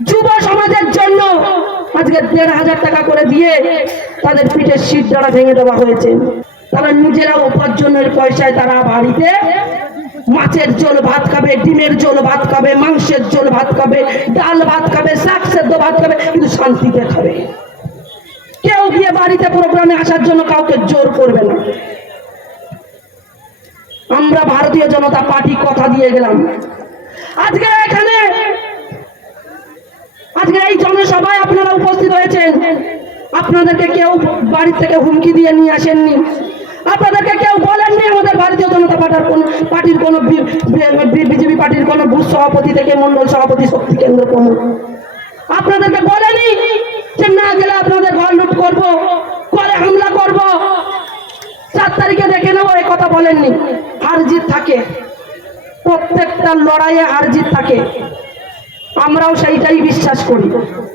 যুব সমাজের জন্য আজকে ১,৫০০ টাকা করে দিয়ে তাদের পিঠের শীত দ্বারা ভেঙে দেওয়া হয়েছে। তারা নিজেরা উপার্জনের পয়সায় তারা বাড়িতে মাছের ঝোল ভাত খাবে, ডিমের ঝোল ভাত খাবে, মাংসের ঝোল ভাত খাবে, ডাল ভাত খাবে, শাক সেদ্ধ ভাত খাবে, কিন্তু শান্তিতে খাবে। কেউ গিয়ে বাড়িতে প্রোগ্রামে আসার জন্য কাউকে জোর করবে না। আমরা ভারতীয় জনতা পার্টি কথা দিয়ে গেলাম, আজকে এখানে আজকে এই জনসভায় আপনারা উপস্থিত হয়েছেন। আপনাদেরকে কেউ বাড়ি থেকে হুমকি দিয়ে নিয়ে আসেননি, আপনাদেরকে কেউ বলেননি আমাদের ভারতীয় জনতা পার্টির কোন বিজেপি পার্টির কোন বুথ সভাপতি থেকে মন্ডল সভাপতি শক্তি কেন্দ্র প্রমুখ আপনাদেরকে বলেনি যে না গেলে আপনাদের ঘর লুট করবো, ঘরে হামলা করব, ৪ তারিখে দেখে নেবো, এই কথা বলেননি। হার জিত থাকে, প্রত্যেকটা লড়াইয়ে হার জিত থাকে। আমরাও সেইটাই বিশ্বাস করি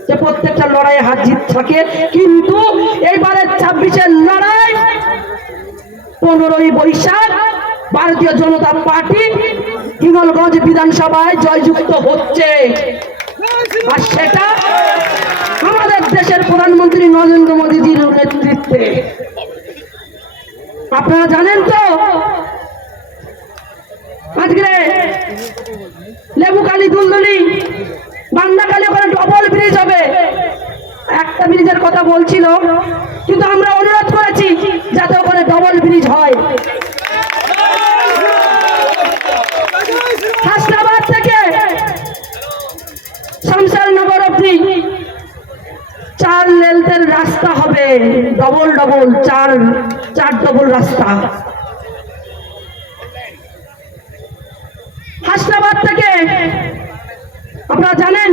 যে প্রত্যেকটা লড়াইয়ে হার জিত থাকে। কিন্তু এইবারে ২৬-এর লড়াই ১৫ই বৈশাখ ভারতীয় জনতা পার্টি হিঙ্গলগঞ্জ বিধানসভায় জয়যুক্ত হচ্ছে, আর সেটা আমাদের দেশের প্রধানমন্ত্রী নরেন্দ্র মোদীজির নেতৃত্বে। আপনারা জানেন তো আজকে লেবুখালী দুলদুলি বান্দাখালী ওখানে ডবল ব্রিজ হবে। একটা ব্রিজের কথা বলছিল, কিন্তু আমরা অনুরোধ করেছি যাতে ওখানে ডবল ব্রিজ হয়। হাসনাবাদ থেকে শামশেরনগর অবধি 4 লেনের রাস্তা হবে, ডবল 4 ডবল রাস্তা। হাসনাবাদ থেকে আপনারা জানেন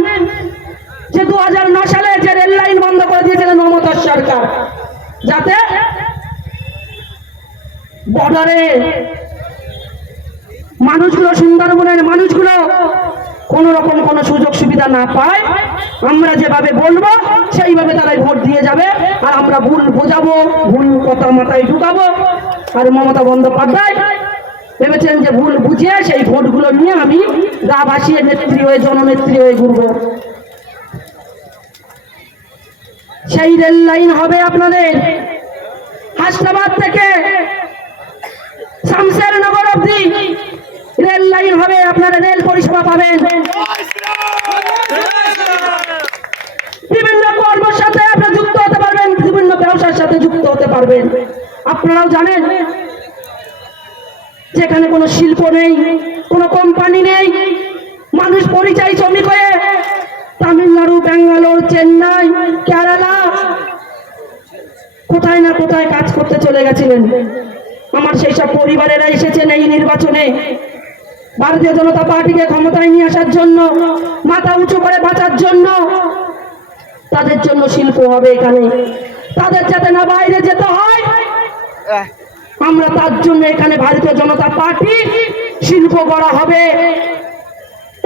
যে 2009 সালে যে রেল লাইন বন্ধ করে দিয়েছিলেন মমতা সরকার, যাতে বর্ডারে মানুষগুলো, সুন্দরবনের মানুষগুলো কোন রকম কোনো সুযোগ সুবিধা না পায়। আমরা যেভাবে বলবো সেইভাবে তারাই ভোট দিয়ে যাবে, আর আমরা ভুল বোঝাবো, ভুল কথা মাথায় ঢুকাবো। আর মমতা বন্দ্যোপাধ্যায় ভেবেছেন যে ভুল বুঝিয়ে সেই ভোটগুলো নিয়ে আমি গা ভাসিয়ে নেত্রী হয়ে, জননেত্রী হয়ে ঘুরবো। সেই রেল লাইন হবে আপনাদের হাসনাবাদ থেকে শামশেরনগর অবধি রেল লাইন হবে, আপনারা রেল পরিষেবা পাবেন। বিভিন্ন কর্মের সাথে আপনারা যুক্ত হতে পারবেন, বিভিন্ন ব্যবসার সাথে যুক্ত হতে পারবেন। আপনারাও জানেন যেখানে কোনো শিল্প নেই, কোনো কোম্পানি নেই, মানুষ পরিযায়ী শ্রমিক হয়ে তামিলনাড়ু, ব্যাঙ্গালোর, চেন্নাই, কেরালা কোথায় না কোথায় কাজ করতে চলে গেছিলেন। আমার সেই সব পরিবারেরা এসেছেন এই নির্বাচনে ভারতীয় জনতা পার্টিকে ক্ষমতায় নিয়ে আসার জন্য, মাথা উঁচু করে বাঁচার জন্য। তাদের জন্য শিল্প হবে এখানে, তাদের যাতে না বাইরে যেতে হয়, আমরা তার জন্য এখানে ভারতীয় জনতা পার্টি শিল্প গড়া হবে।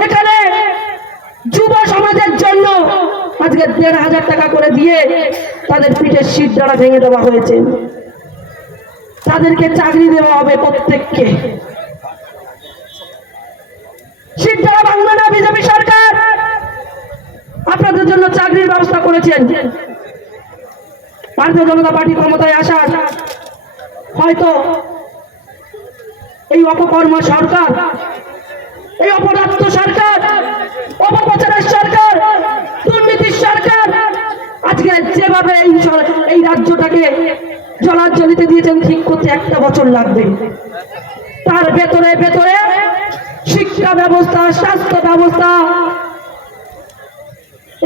এখানে যুব সমাজের জন্য আজকে ১,৫০০ টাকা করে দিয়ে তাদের পিঠের শীত দ্বারা ভেঙে দেওয়া হয়েছে। তাদেরকে চাকরি দেওয়া হবে প্রত্যেককে। শীত দ্বারা ভাঙবে না বিজেপি সরকার, আপনাদের জন্য চাকরির ব্যবস্থা করেছেন। ভারতীয় জনতা পার্টি ক্ষমতায় আসার হয়তো এই অপকর্ম সরকার, এই অপরাধ সরকার, অপপ্রচারের সরকার, দুর্নীতির সরকার আজকে যেভাবে এই রাজ্যটাকে জলাঞ্জলিতে দিয়েছেন, ঠিক করতে 1 বছর লাগবে। তার ভেতরে ভেতরে শিক্ষা ব্যবস্থা, স্বাস্থ্য ব্যবস্থা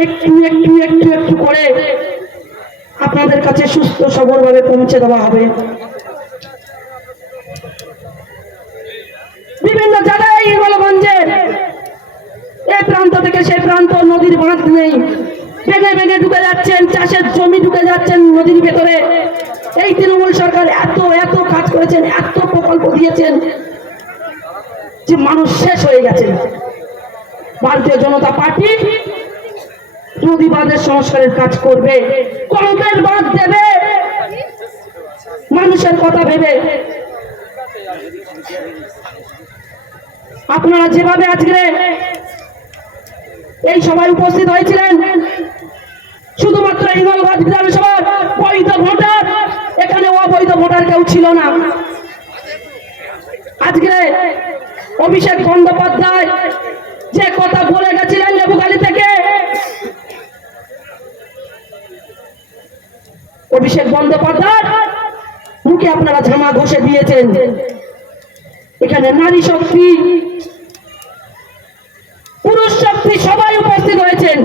একটু একটু একটু একটু করে আপনাদের কাছে সুস্থ সবলভাবে পৌঁছে দেওয়া হবে। বিভিন্ন জায়গায় হিঙ্গলগঞ্জে এই প্রান্ত থেকে সেই প্রান্ত নদীর বাঁধ নেই, ভেঙে ভেঙে ঢুকে যাচ্ছেন, চাষের জমি ঢুকে যাচ্ছেন নদীর ভেতরে। এই তৃণমূল সরকার এত এত কাজ করেছেন, এত প্রকল্প দিয়েছেন যে মানুষ শেষ হয়ে গেছে। ভারতীয় জনতা পার্টি নদী বাঁধের সংস্কারের কাজ করবে, কংক্রিট বাঁধ দেবে, মানুষের কথা ভেবে। আপনারা যেভাবে আজকে এই সভায় উপস্থিত হয়েছিলেন শুধুমাত্র হিঙ্গলগঞ্জ বিধানসভার বৈধ ভোটার, এখানে অবৈধ ভোটার কেউ ছিল না। আজকে অভিষেক বন্দ্যোপাধ্যায় যে কথা বলে গেছিলেন লেবুখালী থেকে, অভিষেক বন্দ্যোপাধ্যায় মুখে আপনারা ঝামা ঘষে দিয়েছেন। এখানে নারী শক্তি, পুরুষ শক্তি সবাই উপস্থিত হয়েছেন।